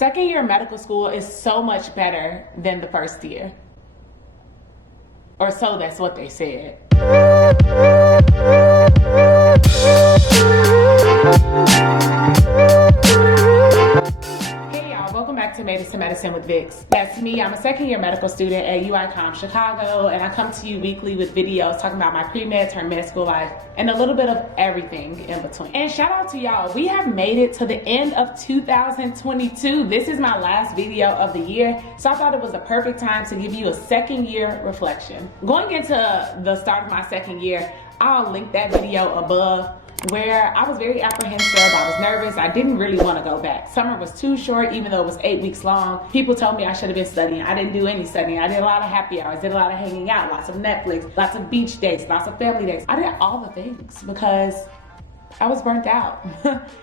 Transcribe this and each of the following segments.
Second year of medical school is so much better than the first year. Or so that's what they said. Hey y'all, welcome back to Made It to Medicine with Vix. That's me. I'm a second year medical student at UICOM Chicago, and I come to you weekly with videos talking about my pre-med to med school life and a little bit of everything in between. And shout out to y'all, we have made it to the end of 2022. This is my last video of the year, so I thought it was a perfect time to give you a second year reflection. Going into the start of my second year, I'll link that video above, where I was very apprehensive, I was nervous, I didn't really want to go back. Summer was too short, even though it was 8 weeks long. People told me I should have been studying. I didn't do any studying. I did a lot of happy hours, did a lot of hanging out, lots of Netflix, lots of beach days, lots of family days. I did all the things because I was burnt out.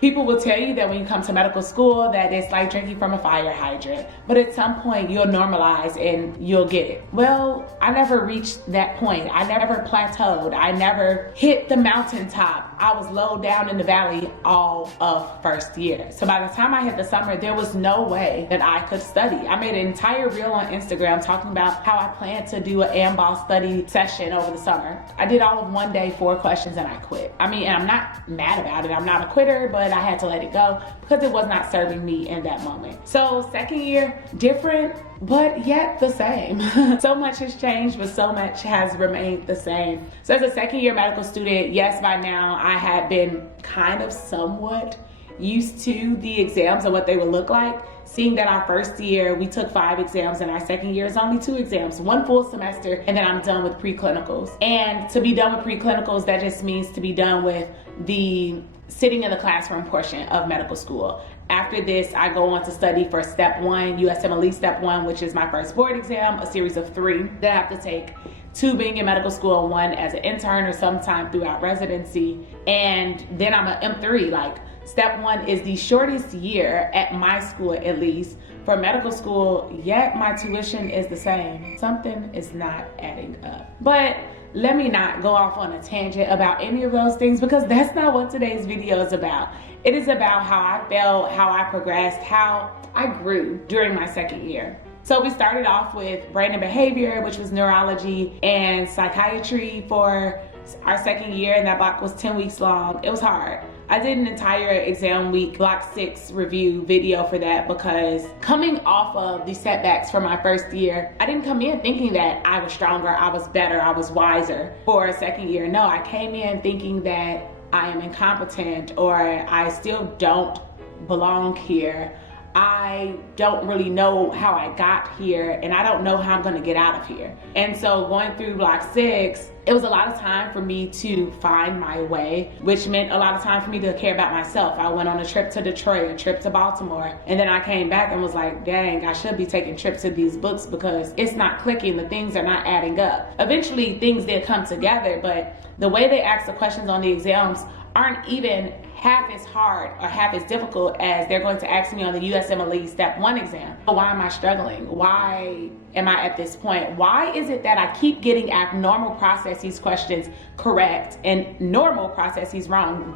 People will tell you that when you come to medical school that it's like drinking from a fire hydrant, but at some point you'll normalize and you'll get it. Well, I never reached that point. I never plateaued. I never hit the mountaintop. I was low down in the valley all of first year. So by the time I hit the summer, there was no way that I could study. I made an entire reel on Instagram talking about how I plan to do an AMBOSS study session over the summer. I did all of one day, 4 questions, and I quit. I mean, and I'm not mad about it. I'm not a quitter, but I had to let it go because it was not serving me in that moment. So second year, different, but yet the same. So much has changed, but so much has remained the same. So as a second year medical student, yes, by now I had been kind of somewhat used to the exams and what they would look like. Seeing that our first year, we took 5 exams, and our second year is only 2 exams, 1 full semester, and then I'm done with preclinicals. And to be done with preclinicals, that just means to be done with the sitting in the classroom portion of medical school. After this, I go on to study for step 1, USMLE step 1, which is my first board exam, a series of 3 that I have to take. 2 being in medical school and 1 as an intern or sometime throughout residency. And then I'm an M3, like step 1 is the shortest year at my school, at least for medical school, yet my tuition is the same. Something is not adding up. But let me not go off on a tangent about any of those things, because that's not what today's video is about. It is about how I felt, how I progressed, how I grew during my second year. So we started off with brain and behavior, which was neurology, and psychiatry for our second year, and that block was 10 weeks long. It was hard. I did an entire exam week block 6 review video for that, because coming off of the setbacks from my first year, I didn't come in thinking that I was stronger, I was better, I was wiser for a second year. No, I came in thinking that I am incompetent, or I still don't belong here. I don't really know how I got here, and I don't know how I'm gonna get out of here. And so going through block 6, it was a lot of time for me to find my way, which meant a lot of time for me to care about myself. I went on a trip to Detroit, a trip to Baltimore, and then I came back and was like, dang, I should be taking trips to these books because it's not clicking, the things are not adding up. Eventually things did come together, but the way they ask the questions on the exams aren't even half as hard or half as difficult as they're going to ask me on the USMLE step 1 exam. Why am I struggling? Why am I at this point? Why is it that I keep getting abnormal processes questions correct and normal processes wrong?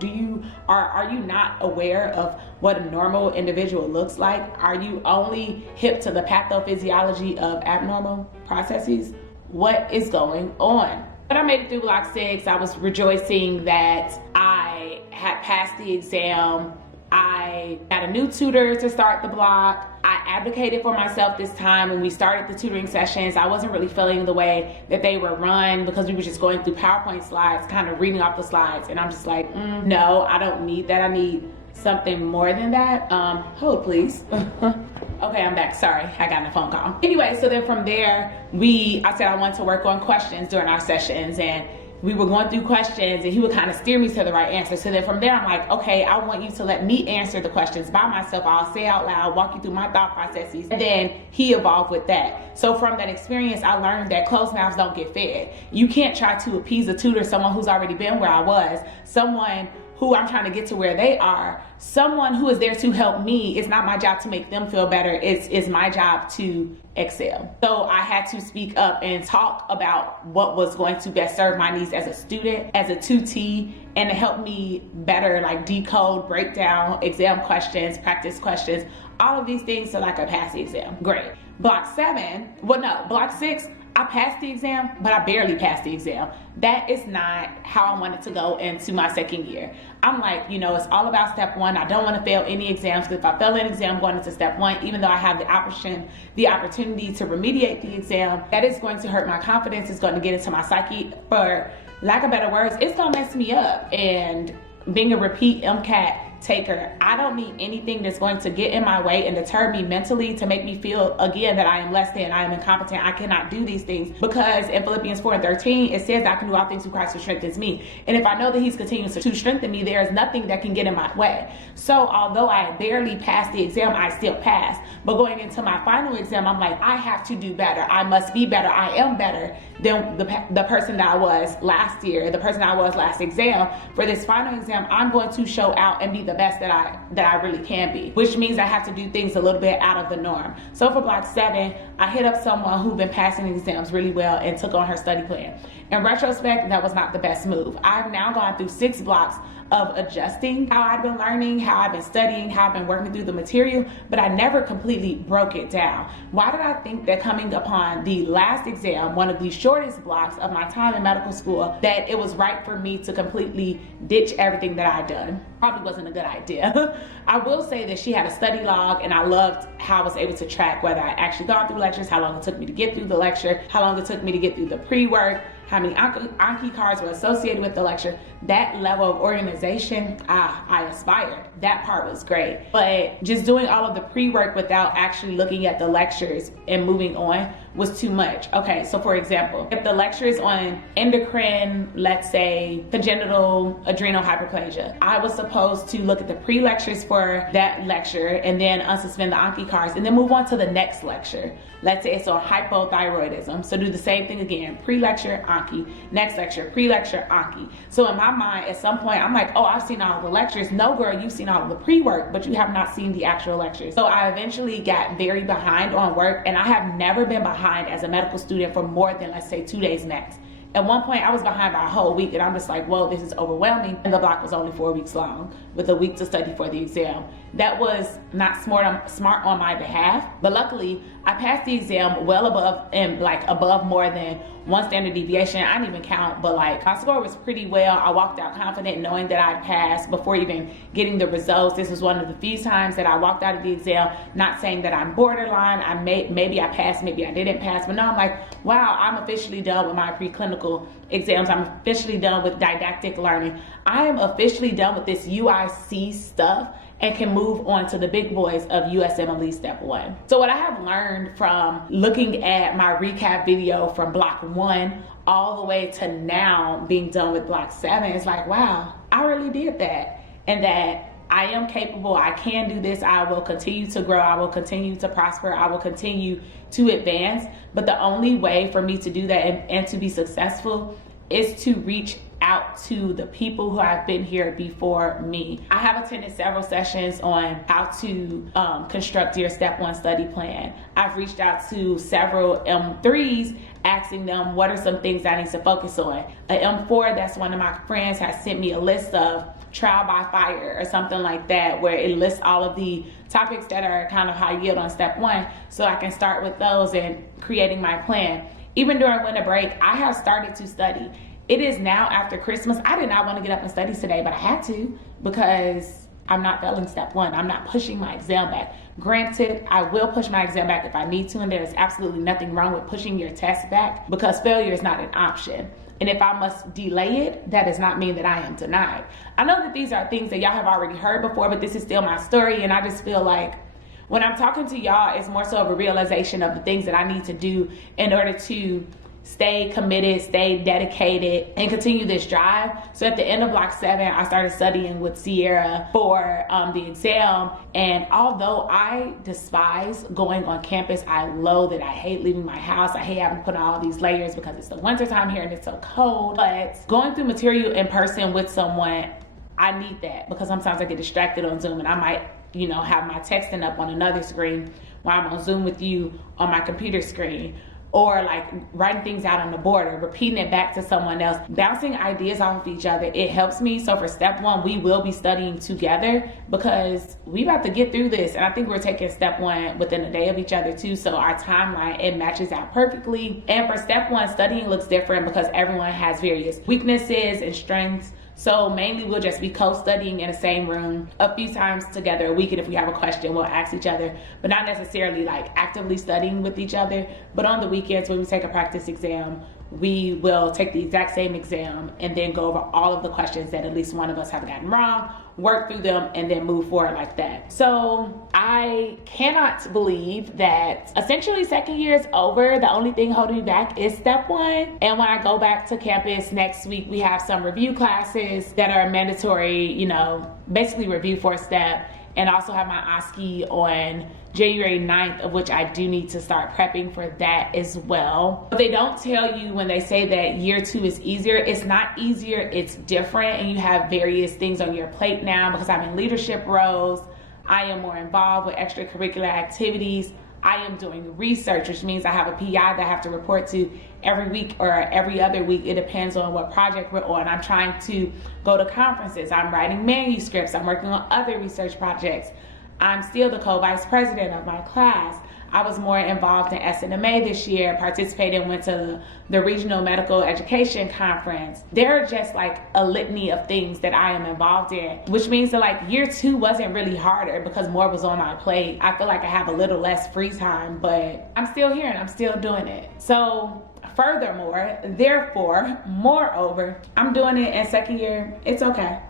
Are you not aware of what a normal individual looks like? Are you only hip to the pathophysiology of abnormal processes? What is going on? When I made it through block 6, I was rejoicing that I had passed the exam. I got a new tutor to start the block. I advocated for myself this time when we started the tutoring sessions. I wasn't really feeling the way that they were run, because we were just going through PowerPoint slides, kind of reading off the slides. And I'm just like, no, I don't need that. I need something more than that. Hold please. Okay, I'm back. Sorry, I got a phone call. Anyway, so then from there, I said I wanted to work on questions during our sessions, and we were going through questions and he would kind of steer me to the right answer. So then from there, I'm like, okay, I want you to let me answer the questions by myself. I'll say out loud, walk you through my thought processes, and then he evolved with that. So from that experience, I learned that closed mouths don't get fed. You can't try to appease a tutor, someone who's already been where I was, someone who I'm trying to get to where they are, someone who is there to help me. It's not my job to make them feel better. It's my job to excel. So I had to speak up and talk about what was going to best serve my needs as a student, as a 2T, and to help me better like decode, break down exam questions, practice questions, all of these things so that I could pass the exam. Great. Block 7, well no, block 6, I passed the exam, but I barely passed the exam. That is not how I wanted to go into my second year. I'm like, you know, it's all about step 1. I don't want to fail any exams, because if I fail an exam going into step 1, even though I have the opportunity to remediate the exam, that is going to hurt my confidence. It's going to get into my psyche. For lack of better words, it's going to mess me up. And being a repeat MCAT taker, I don't need anything that's going to get in my way and deter me mentally to make me feel again that I am less than, I am incompetent, I cannot do these things. Because in Philippians 4:13 it says I can do all things through Christ who strengthens me, and if I know that he's continuing to strengthen me, there is nothing that can get in my way. So although I barely passed the exam, I still passed. But going into my final exam, I'm like, I have to do better, I must be better, I am better than the person that I was last year, the person I was last exam. For this final exam, I'm going to show out and be the best that I really can be, which means I have to do things a little bit out of the norm. So for block 7, I hit up someone who'd been passing the exams really well and took on her study plan. In retrospect, that was not the best move. I've now gone through 6 blocks of adjusting how I've been learning, how I've been studying, how I've been working through the material, but I never completely broke it down. Why did I think that coming upon the last exam, one of the shortest blocks of my time in medical school, that it was right for me to completely ditch everything that I'd done? Probably wasn't a good idea. I will say that she had a study log, and I loved how I was able to track whether I actually got through lectures, how long it took me to get through the lecture, how long it took me to get through the pre-work, how many Anki cards were associated with the lecture. That level of organization, I aspired. That part was great. But just doing all of the pre-work without actually looking at the lectures and moving on was too much. Okay, so for example, if the lecture is on endocrine, let's say congenital adrenal hyperplasia, I was supposed to look at the pre-lectures for that lecture and then unsuspend the Anki cards and then move on to the next lecture. Let's say it's on hypothyroidism. So do the same thing again, pre-lecture, Anki, next lecture, pre-lecture, Anki. So in my mind, at some point, I'm like, oh, I've seen all the lectures. No, girl, you've seen all of the pre-work, but you have not seen the actual lectures. So I eventually got very behind on work, and I have never been behind as a medical student for more than, let's say, 2 days max. At one point, I was behind by a whole week, and I'm just like, whoa, this is overwhelming. And the block was only 4 weeks long, with a week to study for the exam. That was not smart on my behalf, but luckily, I passed the exam well above, and like above more than 1 standard deviation. I didn't even count, but like my score was pretty well. I walked out confident knowing that I passed before even getting the results. This was one of the few times that I walked out of the exam not saying that I'm borderline. Maybe I passed, maybe I didn't pass, but no, I'm like, wow, I'm officially done with my preclinical exams. I'm officially done with didactic learning. I am officially done with this UIC stuff and can move on to the big boys of USMLE Step 1. So what I have learned from looking at my recap video from block 1 all the way to now being done with block 7 is like, wow, I really did that. And that I am capable, I can do this, I will continue to grow, I will continue to prosper, I will continue to advance. But the only way for me to do that and to be successful is to reach out to the people who have been here before me. I have attended several sessions on how to construct your step 1 study plan. I've reached out to several M3s asking them what are some things I need to focus on. A M4, that's one of my friends, has sent me a list of trial by fire or something like that, where it lists all of the topics that are kind of high yield on step 1, so I can start with those and creating my plan. Even during winter break, I have started to study. It is now after Christmas. I did not want to get up and study today, but I had to because I'm not failing step 1. I'm not pushing my exam back. Granted, I will push my exam back if I need to, and there's absolutely nothing wrong with pushing your test back because failure is not an option. And if I must delay it, that does not mean that I am denied. I know that these are things that y'all have already heard before, but this is still my story, and I just feel like when I'm talking to y'all, it's more so of a realization of the things that I need to do in order to stay committed, stay dedicated, and continue this drive. So at the end of block 7, I started studying with Sierra for the exam. And although I despise going on campus, I loathe it. I hate leaving my house. I hate having to put on all these layers because it's the winter time here and it's so cold. But going through material in person with someone, I need that because sometimes I get distracted on Zoom and I might, you know, have my texting up on another screen while I'm on Zoom with you on my computer screen. or like writing things out on the board or repeating it back to someone else, bouncing ideas off of each other, it helps me. So for step one, we will be studying together because we about to get through this. And I think we're taking step one within a day of each other too. So our timeline, it matches out perfectly. And for step one, studying looks different because everyone has various weaknesses and strengths. So mainly we'll just be co-studying in the same room a few times together a week, and if we have a question, we'll ask each other, but not necessarily like actively studying with each other. But on the weekends when we take a practice exam, we will take the exact same exam and then go over all of the questions that at least one of us have gotten wrong, work through them, and then move forward like that. So I cannot believe that essentially second year is over. The only thing holding me back is step one. And when I go back to campus next week, we have some review classes that are mandatory, you know, basically review for a step, and also have my OSCE on January 9th, of which I do need to start prepping for that as well. But they don't tell you when they say that year two is easier. It's not easier, it's different, and you have various things on your plate now because I'm in leadership roles. I am more involved with extracurricular activities. I am doing research, which means I have a PI that I have to report to every week or every other week. It depends on what project we're on. I'm trying to go to conferences. I'm writing manuscripts. I'm working on other research projects. I'm still the co-vice president of my class. I was more involved in SNMA this year, participated, went to the Regional Medical Education Conference. There are just like a litany of things that I am involved in, which means that like year two wasn't really harder because more was on my plate. I feel like I have a little less free time, but I'm still here and I'm still doing it. So furthermore, therefore, moreover, I'm doing it in second year. It's okay.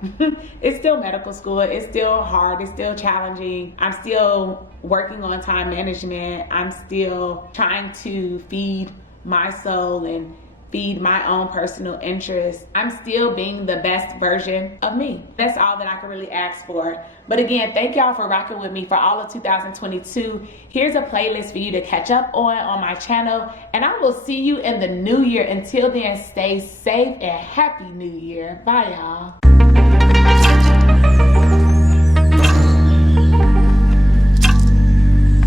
It's still medical school. It's still hard. It's still challenging. I'm still working on time management. I'm still trying to feed my soul and feed my own personal interests. I'm still being the best version of me. That's all that I can really ask for. But again, thank y'all for rocking with me for all of 2022. Here's a playlist for you to catch up on my channel. And I will see you in the new year. Until then, stay safe and happy new year. Bye, y'all.